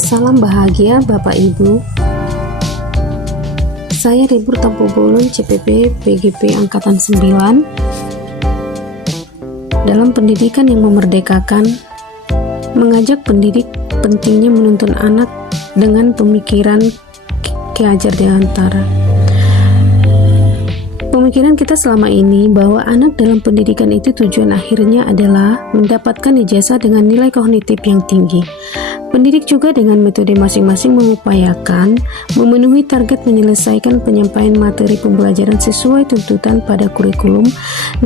Salam bahagia Bapak Ibu. Saya Ribur Tampu Bolon CPP PGP Angkatan 9. Dalam pendidikan yang memerdekakan, mengajak pendidik pentingnya menuntun anak dengan pemikiran Ki Hajar Dewantara. Pemikiran kita selama ini bahwa anak dalam pendidikan itu tujuan akhirnya adalah mendapatkan ijazah dengan nilai kognitif yang tinggi. Pendidik juga dengan metode masing-masing mengupayakan memenuhi target menyelesaikan penyampaian materi pembelajaran sesuai tuntutan pada kurikulum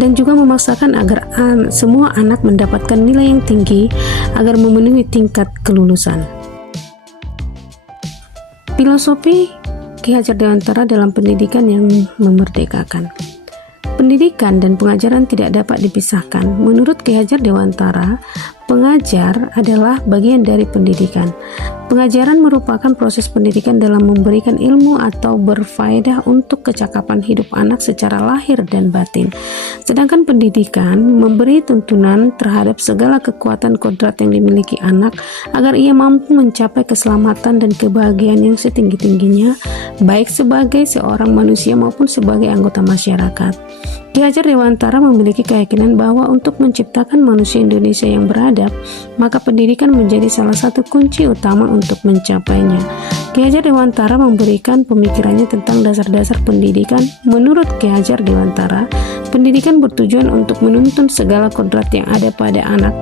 dan juga memaksakan agar semua anak mendapatkan nilai yang tinggi agar memenuhi tingkat kelulusan. Filosofi Ki Hajar Dewantara dalam pendidikan yang memerdekakan. Pendidikan dan pengajaran tidak dapat dipisahkan. Menurut Ki Hajar Dewantara, pengajar adalah bagian dari pendidikan. Pengajaran merupakan proses pendidikan dalam memberikan ilmu atau berfaedah untuk kecakapan hidup anak secara lahir dan batin. Sedangkan pendidikan memberi tuntunan terhadap segala kekuatan kodrat yang dimiliki anak agar ia mampu mencapai keselamatan dan kebahagiaan yang setinggi-tingginya, baik sebagai seorang manusia maupun sebagai anggota masyarakat. Ki Hajar Dewantara memiliki keyakinan bahwa untuk menciptakan manusia Indonesia yang beradab, maka pendidikan menjadi salah satu kunci utama untuk mencapainya. Ki Hajar Dewantara memberikan pemikirannya tentang dasar-dasar pendidikan. Menurut Ki Hajar Dewantara, pendidikan bertujuan untuk menuntun segala kodrat yang ada pada anak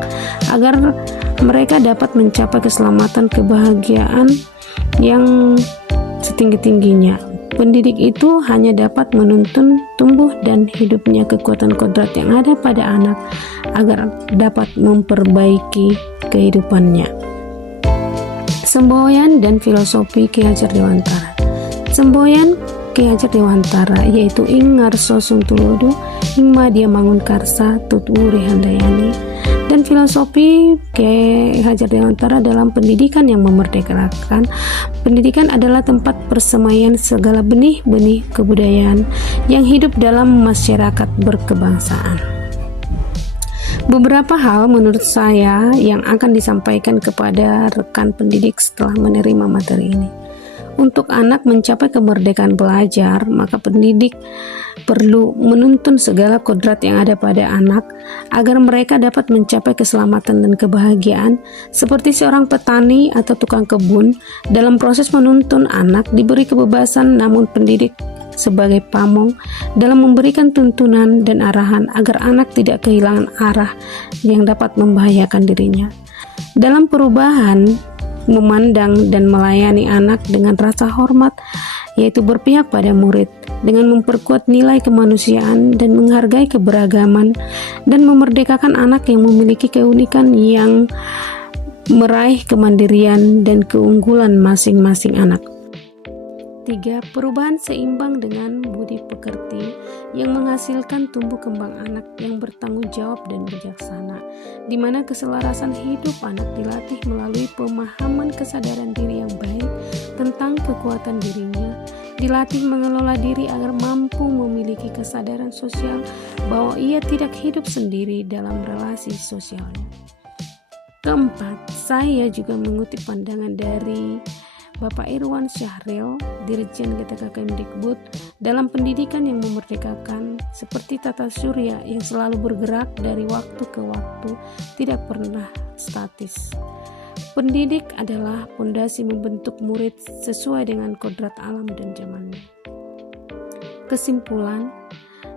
agar mereka dapat mencapai keselamatan kebahagiaan yang setinggi-tingginya. Pendidik itu hanya dapat menuntun tumbuh dan hidupnya kekuatan kodrat yang ada pada anak agar dapat memperbaiki kehidupannya. Semboyan dan filosofi Ki Hajar Dewantara. Semboyan Ki Hajar Dewantara yaitu Ing Ngarso Sung Tulodo, Ing Madya Mangunkarsa Tutwuri Handayani, dan filosofi Ki Hajar Dewantara dalam pendidikan yang memerdekakan. Pendidikan adalah tempat persemaian segala benih-benih kebudayaan yang hidup dalam masyarakat berkebangsaan. Beberapa hal menurut saya yang akan disampaikan kepada rekan pendidik setelah menerima materi ini. Untuk anak mencapai kemerdekaan belajar, maka pendidik perlu menuntun segala kodrat yang ada pada anak agar mereka dapat mencapai keselamatan dan kebahagiaan. Seperti seorang petani atau tukang kebun, dalam proses menuntun anak diberi kebebasan, namun pendidik sebagai pamong dalam memberikan tuntunan dan arahan agar anak tidak kehilangan arah yang dapat membahayakan dirinya. Dalam perubahan memandang dan melayani anak dengan rasa hormat, yaitu berpihak pada murid dengan memperkuat nilai kemanusiaan dan menghargai keberagaman, dan memerdekakan anak yang memiliki keunikan yang meraih kemandirian dan keunggulan masing-masing anak. 3. Perubahan seimbang dengan budi pekerti yang menghasilkan tumbuh kembang anak yang bertanggung jawab dan bijaksana, di mana keselarasan hidup anak dilatih melalui pemahaman kesadaran diri yang baik tentang kekuatan dirinya, dilatih mengelola diri agar mampu memiliki kesadaran sosial bahwa ia tidak hidup sendiri dalam relasi sosialnya. 4. Saya juga mengutip pandangan dari Bapak Irwan Syahril, Dirjen GTK Kemdikbud, dalam pendidikan yang memerdekakan seperti tata surya yang selalu bergerak dari waktu ke waktu, tidak pernah statis. Pendidik adalah pondasi membentuk murid sesuai dengan kodrat alam dan zamannya. Kesimpulan,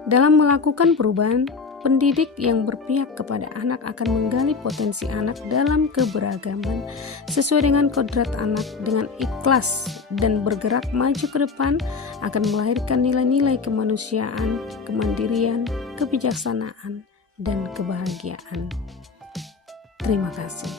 dalam melakukan perubahan, pendidik yang berpihak kepada anak akan menggali potensi anak dalam keberagaman sesuai dengan kodrat anak dengan ikhlas dan bergerak maju ke depan akan melahirkan nilai-nilai kemanusiaan, kemandirian, kebijaksanaan, dan kebahagiaan. Terima kasih.